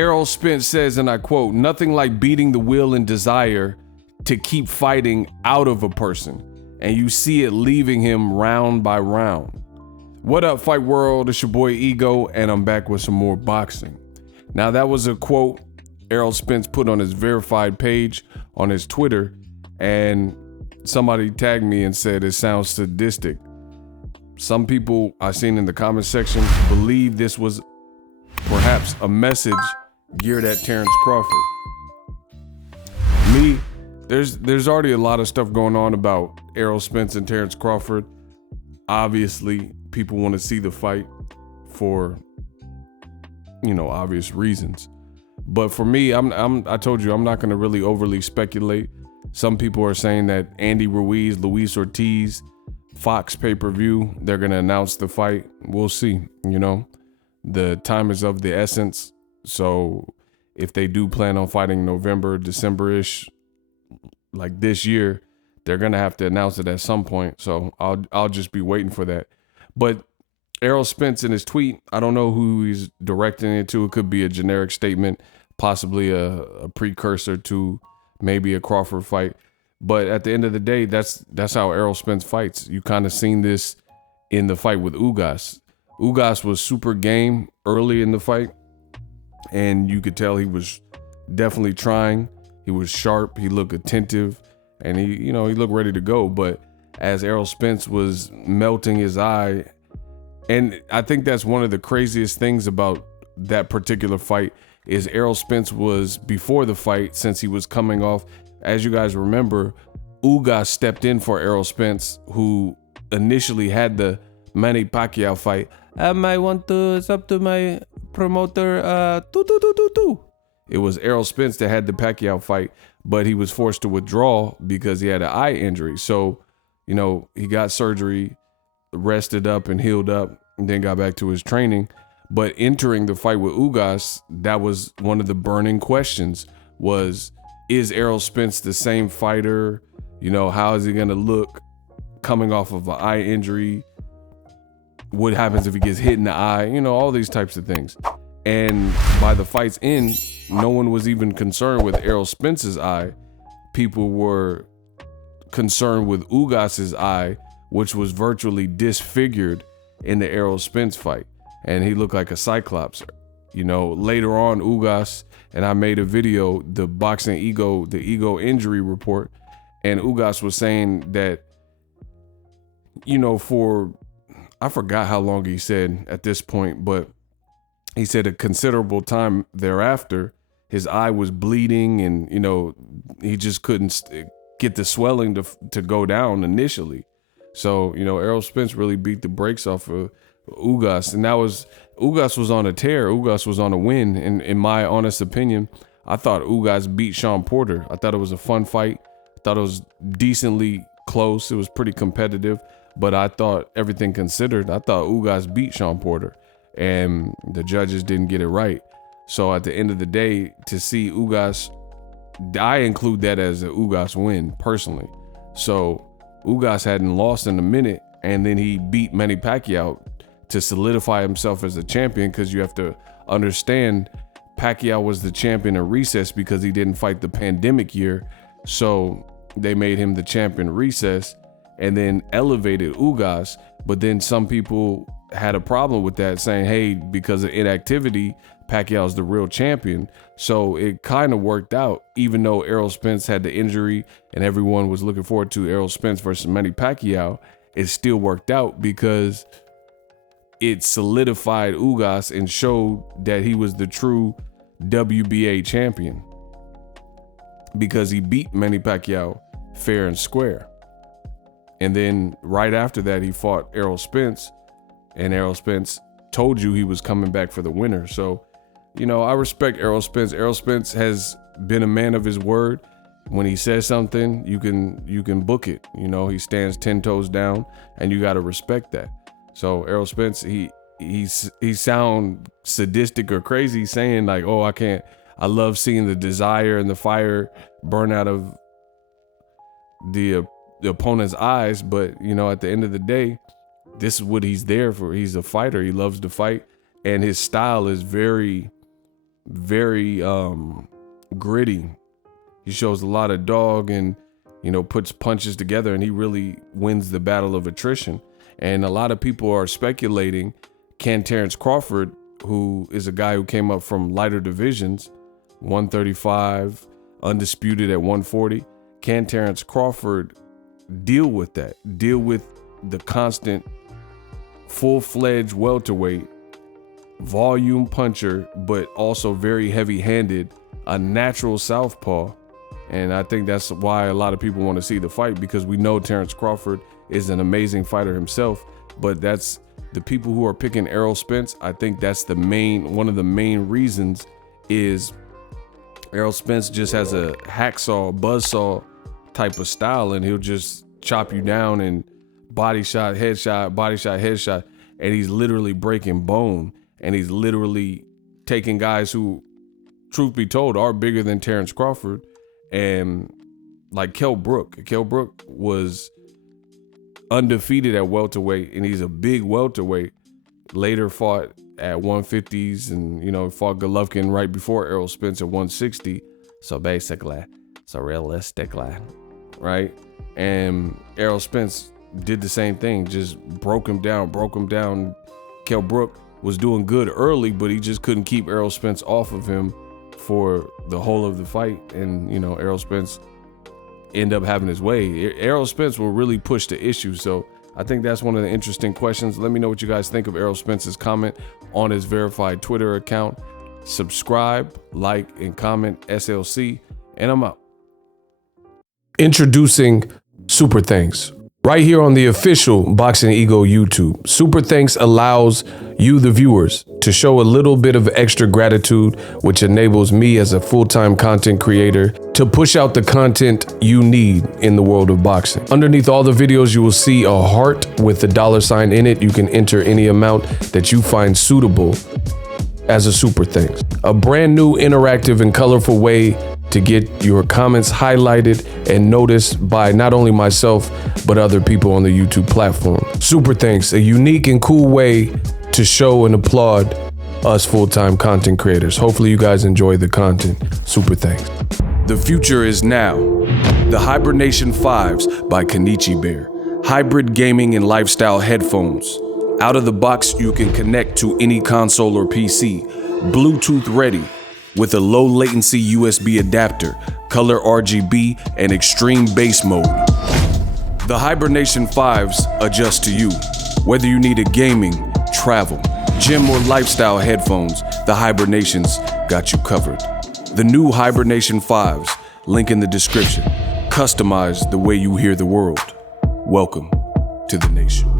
Errol Spence says, and I quote, "Nothing like beating the will and desire to keep fighting out of a person, and you see it leaving him round by round." What up, Fight World? It's your boy Ego, and I'm back with some more boxing. Now, that was a quote Errol Spence put on his verified page on his Twitter, and somebody tagged me and said it sounds sadistic. Some people I seen in the comment section believe this was perhaps a message geared at Terence Crawford. Me, there's already a lot of stuff going on about Errol Spence and Terence Crawford. Obviously, people want to see the fight for, obvious reasons. But for me, I told you, I'm not going to really overly speculate. Some people are saying that Andy Ruiz, Luis Ortiz, Fox pay-per-view, they're going to announce the fight. We'll see. The time is of the essence. So if they do plan on fighting November, December-ish, like this year, they're going to have to announce it at some point. So I'll just be waiting for that. But Errol Spence in his tweet, I don't know who he's directing it to. It could be a generic statement, possibly a precursor to maybe a Crawford fight. But at the end of the day, that's how Errol Spence fights. You kind of seen this in the fight with Ugas. Ugas was super game early in the fight, and you could tell he was definitely trying. He was sharp, he looked attentive, and he looked ready to go. But as Errol Spence was melting his eye, and I think that's one of the craziest things about that particular fight is Errol Spence was, before the fight, since he was coming off, as you guys remember, Ugas stepped in for Errol Spence, who initially had the Manny Pacquiao fight. I want to, it's up to my promoter, It was Errol Spence that had the Pacquiao fight, but he was forced to withdraw because he had an eye injury. So, he got surgery, rested up and healed up, and then got back to his training. But entering the fight with Ugas, that was one of the burning questions was, is Errol Spence the same fighter? How is he going to look coming off of an eye injury? What happens if he gets hit in the eye? All these types of things. And by the fight's end, no one was even concerned with Errol Spence's eye. People were concerned with Ugas's eye, which was virtually disfigured in the Errol Spence fight. And he looked like a cyclops. Later on, Ugas, and I made a video, the ego injury report, and Ugas was saying that, I forgot how long he said at this point, but he said a considerable time thereafter, his eye was bleeding and, he just couldn't get the swelling to go down initially. So, Errol Spence really beat the brakes off of Ugas, and Ugas was on a tear. Ugas was on a win. And in my honest opinion, I thought Ugas beat Sean Porter. I thought it was a fun fight. I thought it was decently close. It was pretty competitive, but I thought, everything considered, I thought Ugas beat Sean Porter, and the judges didn't get it right. So at the end of the day, to see Ugas, I include that as a Ugas win personally. So Ugas hadn't lost in a minute, and then he beat Manny Pacquiao to solidify himself as a champion, because you have to understand Pacquiao was the champion in recess because he didn't fight the pandemic year. So they made him the champion in recess and then elevated Ugas. But then some people had a problem with that, saying, hey, because of inactivity, Pacquiao's the real champion. So it kind of worked out, even though Errol Spence had the injury and everyone was looking forward to Errol Spence versus Manny Pacquiao. It still worked out because it solidified Ugas and showed that he was the true WBA champion, because he beat Manny Pacquiao fair and square. And then right after that, he fought Errol Spence, and Errol Spence told you he was coming back for the winner. So, I respect Errol Spence. Errol Spence has been a man of his word. When he says something, you can book it. He stands 10 toes down, and you got to respect that. So Errol Spence, he sound sadistic or crazy saying like, oh, I love seeing the desire and the fire burn out of the opponent's eyes. But, at the end of the day, this is what he's there for. He's a fighter. He loves to fight. And his style is very very gritty. He shows a lot of dog and, you know, puts punches together, and he really wins the battle of attrition. And a lot of people are speculating, can Terence Crawford, who is a guy who came up from lighter divisions, 135, undisputed at 140, can Terence Crawford deal with that? Deal with the constant full-fledged welterweight, volume puncher, but also very heavy-handed, a natural southpaw. And I think that's why a lot of people want to see the fight, because we know Terence Crawford is an amazing fighter himself. But that's the people who are picking Errol Spence. I think that's one of the main reasons is Errol Spence just has a hacksaw, buzzsaw type of style, and he'll just chop you down and body shot, headshot, and he's literally breaking bone, and he's literally taking guys who, truth be told, are bigger than Terence Crawford. And like Kell Brook was undefeated at welterweight, and he's a big welterweight. Later fought at 150s, and, you know, fought Golovkin right before Errol Spence at 160. So basically, so realistically, right? And Errol Spence did the same thing, just broke him down. Kell Brook was doing good early, but he just couldn't keep Errol Spence off of him for the whole of the fight. And, you know, Errol Spence ended up having his way. Errol Spence will really push the issue. So I think that's one of the interesting questions. Let me know what you guys think of Errol Spence's comment on his verified Twitter account. Subscribe, like, and comment SLC, and I'm out. Introducing Super Thanks. Right here on the official Boxing Ego YouTube. Super Thanks allows you, the viewers, to show a little bit of extra gratitude, which enables me as a full-time content creator to push out the content you need in the world of boxing. Underneath all the videos, you will see a heart with the $sign in it. You can enter any amount that you find suitable as a Super Thanks. A brand new, interactive, and colorful way to get your comments highlighted and noticed by not only myself, but other people on the YouTube platform. Super Thanks, a unique and cool way to show and applaud us full-time content creators. Hopefully you guys enjoy the content. Super Thanks. The future is now. The Hibernation 5s by Kenichi Bear. Hybrid gaming and lifestyle headphones. Out of the box, you can connect to any console or PC. Bluetooth ready, with a low latency USB adapter, color RGB, and extreme bass mode. The Hibernation 5s adjust to you. Whether you need a gaming, travel, gym, or lifestyle headphones, the Hibernations got you covered. The new Hibernation 5s, link in the description. Customize the way you hear the world. Welcome to the nation.